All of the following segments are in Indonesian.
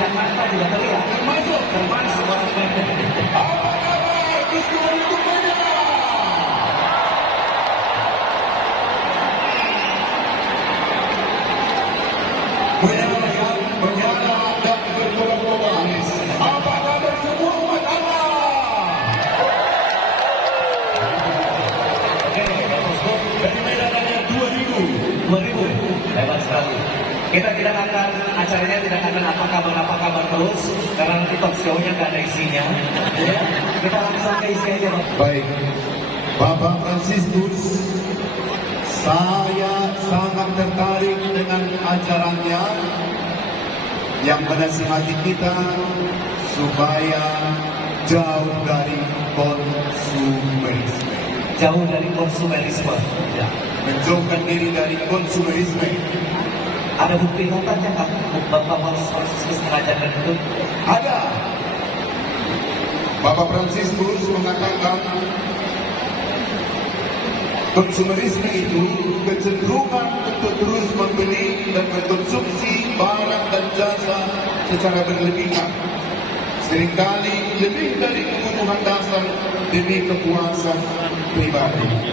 Jakarta juga terlihat termasuk orang Medan. Apa kabar Kusnul untuk Medan? Menyala dan berkobar-kobar. Apa kabar semua umat Allah? Dari Medan hanya 2000. Hebat sekali. Kita tidak akan, acaranya tidak akan apa kabar terus, karena nanti talk show-nya nggak ada isinya. Ya, kita langsung ke isi aja, Pak. Baik, Bapak Fransiskus, saya sangat tertarik dengan ajarannya yang menasihati kita supaya jauh dari konsumerisme. Jauh dari konsumerisme. Ya. Menjauhkan diri dari konsumerisme. Ada bukti nyatanya nggak Bapak Fransiskus mengajarkan itu? Ada. Bapak Fransiskus mengatakan konsumerisme itu kecenderungan untuk terus membeli dan mengkonsumsi barang dan jasa secara berlebihan. Seringkali lebih dari kebutuhan dasar demi kepuasan pribadi.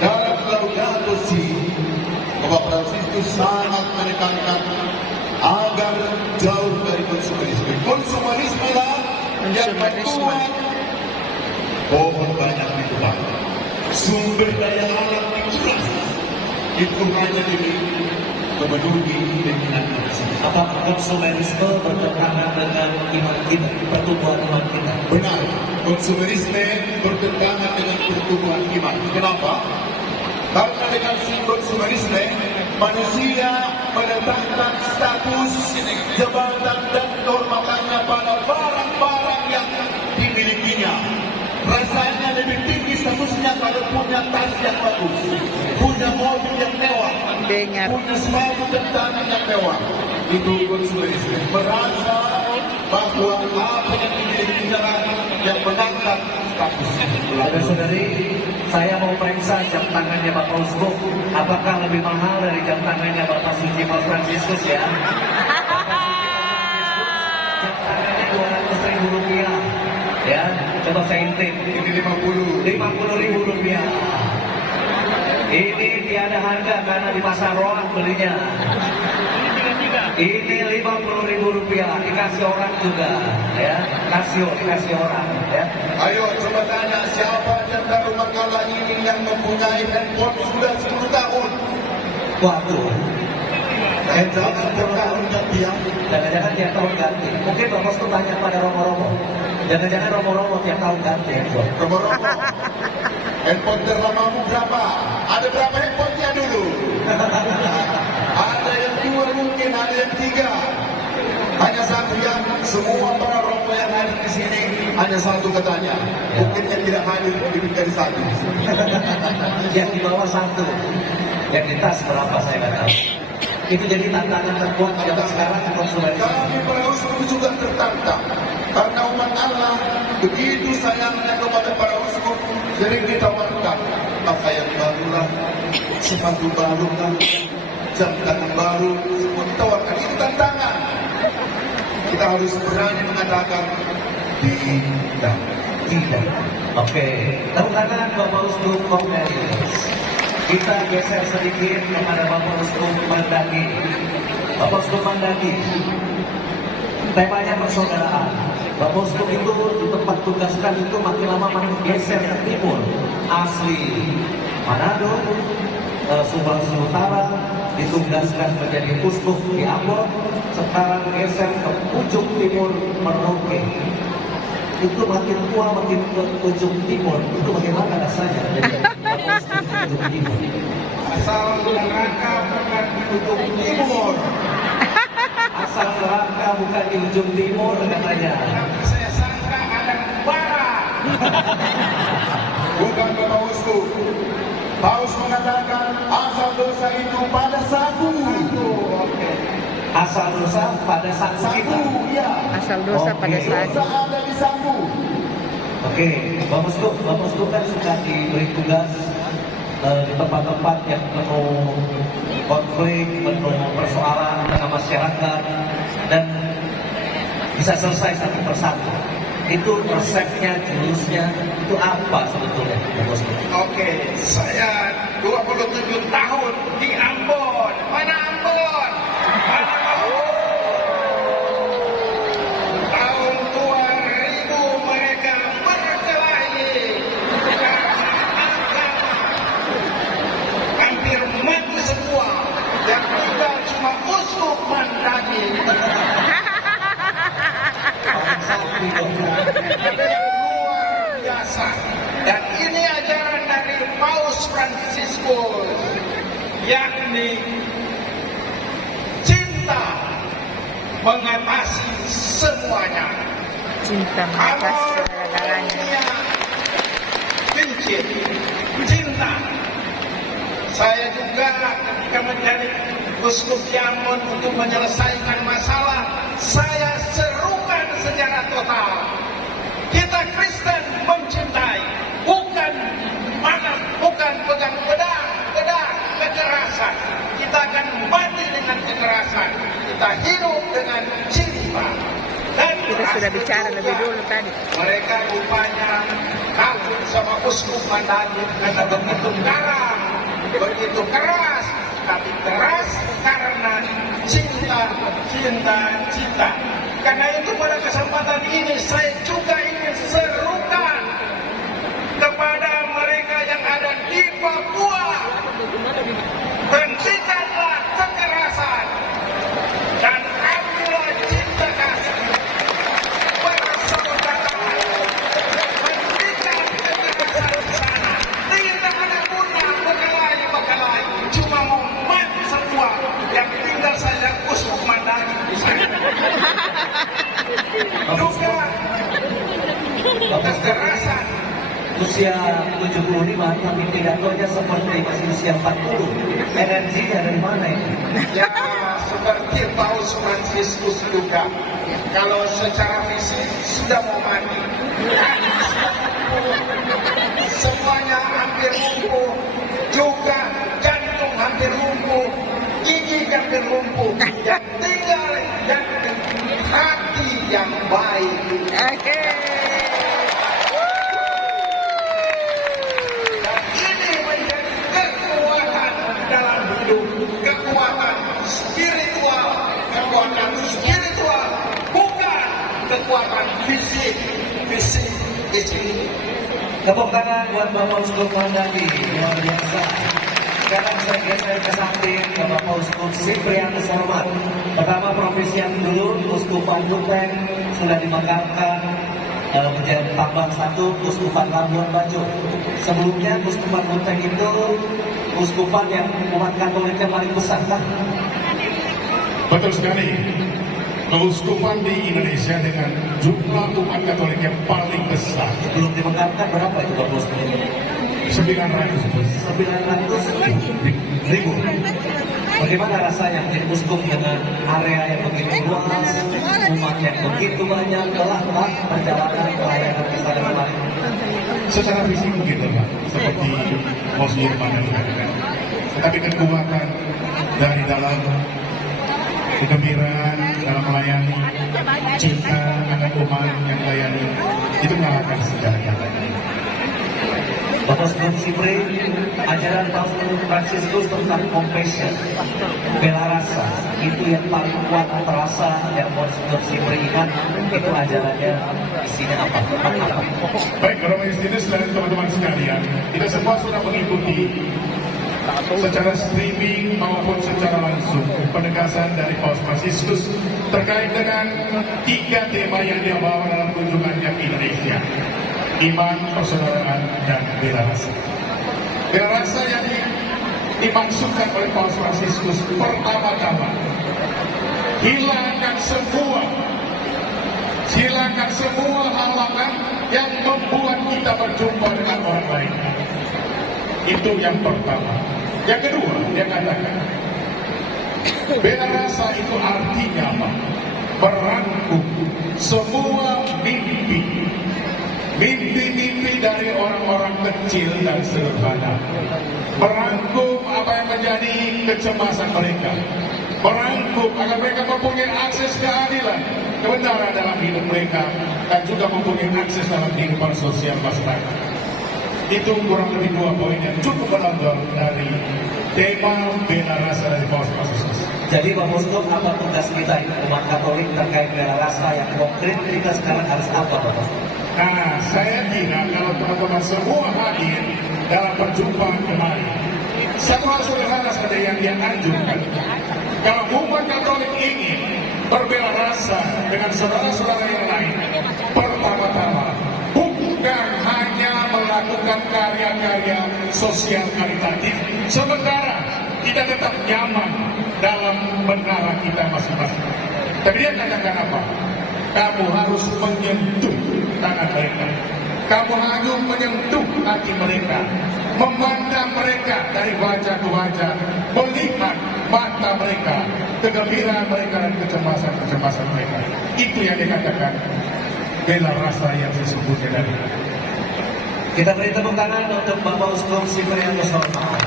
Dalam Laudato Si, Bapak Fransiskus sangat menekankan agar jauh dari konsumerisme. Konsumerisme lah yang membuat pohon banyak ditebang, sumber daya alam dikuras. Itu hanya demi memenuhi keinginan manusia. Apakah konsumerisme bertentangan dengan iman kita, pertumbuhan iman kita? Benar, konsumerisme bertentangan dengan pertumbuhan iman. Kenapa? Karena dengan konsumerisme, manusia meletakkan status, jabatan dan kehormatannya pada barang-barang yang dimilikinya. Rasanya lebih tinggi statusnya kalau punya tas yang bagus, punya mobil yang mewah, punya sepatu dan tangan yang mewah. Itu konsumerisme. Merasa bahwa apa yang dimilikinya yang menangkan statusnya. Saudara-saudari, saya mau periksa jam tangannya Bapak Uskup. Apakah lebih mahal dari jam tangannya Bapak Suci Paus Fransiskus ya? Jam tangannya 200.000 rupiah. Ya, coba saya intip. Ini 50.000 rupiah. Ini tiada harga karena di pasar Roak belinya. Ini 50.000 rupiah, dikasih orang juga, ya, dikasih orang, ya. Ayo coba tanya siapa di antara rumah kala ini yang mempunyai handphone sudah 10 tahun? Waduh. Jangan bertahun ganti ya. Jangan-jangan tiap tahun ganti. Mungkin Bapak Uskup tanya pada Romo-Romo. Jangan-jangan Romo-Romo tiap tahun ganti handphone. Romo-Romo. Handphone terlamamu berapa? Ada berapa handphonenya dulu? Ada yang 2 mungkin, ada yang 3. Hanya satu yang semua para Romo yang hadir di sini hanya satu katanya. Mungkin yang tidak hadir lebih dari 1. Yang di bawah 1. Yang di tas berapa saya nggak tahu. Itu jadi tantangan terkuat zaman sekarang konsumen. Kami para uskup juga tertantang karena umat Allah begitu sayangnya kepada para uskup, sering ditawarkan pakaian barulah, sepatu baru kan, jam tangan baru, semua ditawarkan. Itu tantangan. Kita harus berani mengatakan tidak. Oke, tepuk tangan Bapak Uskup Cornelius. Kita geser sedikit kepada Bapak Uskup Mandagi. Bapak Uskup Mandagi, temanya persaudaraan. Bapak Uskup itu di tempat tugaskan itu makin lama makin geser ke timur. Asli Manado, Sulawesi Utara, ditugaskan menjadi uskup di Ambon. Sekarang geser ke ujung timur Merauke. Itu makin tua makin ke ujung timur. Itu bagaimana rasanya? Asal neraka bukan di ujung timur. Asal neraka bukan di ujung timur katanya. Saya sangka ada barat. Bukan Bapak Uskup. Paus mengatakan asal dosa itu pada satu. Asal dosa pada satu kita. Ya. Asal dosa pada saat Dosa ada di satu. Oke, Bapak Uskup kan sudah diberi tugas di tempat-tempat yang penuh konflik, penuh persoalan tengah masyarakat, dan bisa selesai satu persatu. Itu resepnya, jurusnya, itu apa sebetulnya, Pak Bosku? Oke, saya 27 tahun di Ambon. Mana Ambon? Mana Ambon? Tahun 2000 mereka berkelahi karena agama. Hampir mati semua. Yang tinggal cuma uskup Mandagi. Yang luar biasa. Dan ini ajaran dari Paus Fransiskus, yakni cinta mengatasi semuanya. Cinta mengatasi segala-galanya. Dunia benci, cinta. Saya juga ketika menjadi uskup Ambon untuk menyelesaikan masalah, saya serukan secara total. Kita Kristen mencintai, bukan pegang pedang kekerasan. Kita akan mati dengan kekerasan. Kita hidup dengan cinta. Dan Kita sudah bicara lebih dulu tadi. mereka rupanya takut sama uskup Mandagi karena begitu garang, begitu keras, tapi keras karena cinta. Karena itu pada kesempatan ini saya juga ingin serukan kepada mereka yang ada di Papua. Hentikanlah kekerasan dan ambillah cinta kasih. Persaudaraan. Hentikan kekerasan di sana. Tidak ada guna berkelahi. Cuma mau mati semua. Yang tinggal saja uskup Mandagi di sana. Juga kekerasan. Usia 75 tapi pidatonya seperti masih usia 40. Energinya dari mana ini? Ya seperti Paus Fransiskus juga. Kalau secara fisik sudah mau mati. Semuanya hampir lumpuh. Juga jantung hampir lumpuh. Gigi hampir lumpuh. Yang tinggal yang hati yang baik. Oke. Ini menjadi kekuatan dalam hidup, kekuatan spiritual, bukan kekuatan fisik. Tepuk tangan buat Bapak Uskup Mandagi, luar biasa. Sekarang saya geser ke samping Bapak Uskup Siprianus Hormat. Pertama provinsi yang dulu, Uskup Pamunteng sudah dimakamkan menjadi tambah satu Uskupan Labuan Bajo. Sebelumnya Uskupan Munteng itu uskupan yang umat Katoliknya paling besar, kan? Betul sekali. Keuskupan di Indonesia dengan jumlah umat Katolik yang paling besar, Belum dimakamkan berapa itu Bapak Uskup? 900. 900 ribu. Bagaimana rasanya menjadi uskup dengan area yang begitu luas, umat yang begitu banyak, telah perjalanan pelayanan di sana kemarin? Secara fisik begitu Pak, seperti Bos Irman yang dikatakan. Tetapi kekuatan dari dalam kegembiraan dalam melayani, cinta akan umat yang melayani, itu mengalahkan segalanya. Bapak Uskup Sipri, ajaran Paus Fransiskus tentang compassion, bela rasa, itu yang paling kuat terasa yang Bapak Uskup Sipri ingat, itu ajarannya isinya apa? Baik, Romo Justinus dan teman-teman sekalian, kita semua sudah mengikuti secara streaming maupun secara langsung penegasan dari Paus Fransiskus terkait dengan 3 tema yang dia bawa dalam kunjungannya ke Indonesia: iman, persaudaraan, dan bela rasa. Bela rasa yang dimaksudkan oleh Paus Fransiskus pertama-tama, hilangkan semua halangan yang membuat kita berjumpa dengan orang lain. Itu yang pertama. Yang kedua, dia katakan, bela rasa itu artinya apa? Merangkum semua mimpi dari orang-orang kecil dan sederhana merangkum apa yang menjadi kecemasan mereka, merangkum agar mereka mempunyai akses keadilan, kebenaran dalam hidup mereka, dan juga mempunyai akses dalam kehidupan sosial masyarakat. Itu kurang lebih 2 poin yang cukup menonjol dari tema bela rasa dari Paus Franciscus. Jadi Pak Bosco, apa tugas kita umat Katolik terkait bela rasa yang konkret kita sekarang harus apa Pak Bosco? Nah, saya kira kalau teman-teman semua hadir dalam perjumpaan kemarin, satu hal sederhana saja yang dia anjurkan. Kalau umat Katolik ingin berbela rasa dengan saudara-saudara yang lain, pertama-tama bukan hanya melakukan karya-karya sosial karitatif, sementara kita tetap nyaman dalam menara kita masing-masing. Tapi dia katakan apa? Kamu harus menyentuh tangan mereka. Kamu harus menyentuh hati mereka, memandang mereka dari wajah ke wajah, melihat mata mereka, kegembiraan mereka dan kecemasan mereka. Itu yang dikatakan bela rasa yang sesungguhnya dari. Kita beri tepuk tangan untuk Bapak Uskup Siperianus Hormat.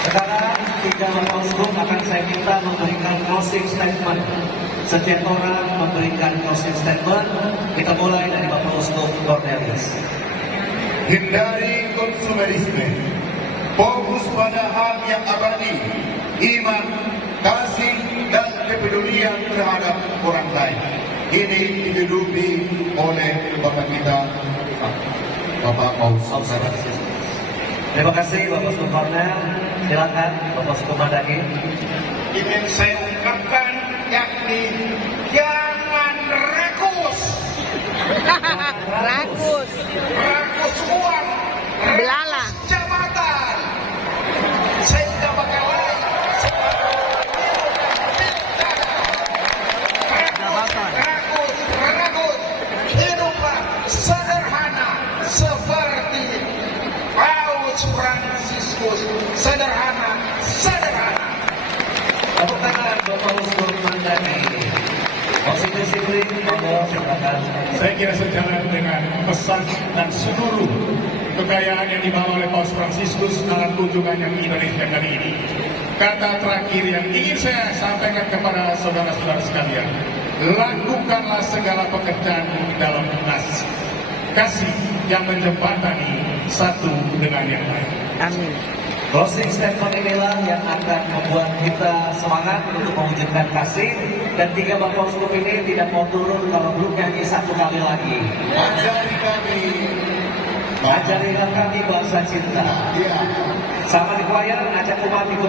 Sekarang 3 Bapak Uskup akan saya minta memberikan closing statement. Setiap orang memberikan closing statement. Kita mulai dari Bapak Uskup Cornelius. Hindari konsumerisme, fokus pada hal yang abadi, iman, kasih, dan kepedulian terhadap orang lain. Ini dihidupi oleh Bapak kita, Bapak Paus Franciscus. Terima kasih Bapak Uskup Cornel. Silakan Bapak Uskup Madani. Ini yang saya ungkapkan yakni jangan rakus Rakus. uang, Belala. jabatan, sehingga bakalan rakus, hiduplah sederhana seperti Paus Franciscus, sederhana. Tepuk tangan Bapak Uskup Madani. Konstitusi Brin, monggo silakan. Saya kira sejalan dengan pesan dan seluruh kekayaan yang dibawa oleh Paus Franciscus dalam kunjungannya ke Indonesia kali ini. Kata terakhir yang ingin saya sampaikan kepada saudara-saudara sekalian, lakukanlah segala pekerjaan dalam kasih. Kasih yang menjembatani satu dengan yang lain. Amin. Closing statement inilah yang akan membuat kita semangat untuk mewujudkan kasih. Dan 3 Bapak Uskup ini tidak mau turun kalau belum nyanyi 1 kali lagi. Ajari kami, Ajarilah kami bahasa cinta. ya. Sama di choir, ajak umat ikut.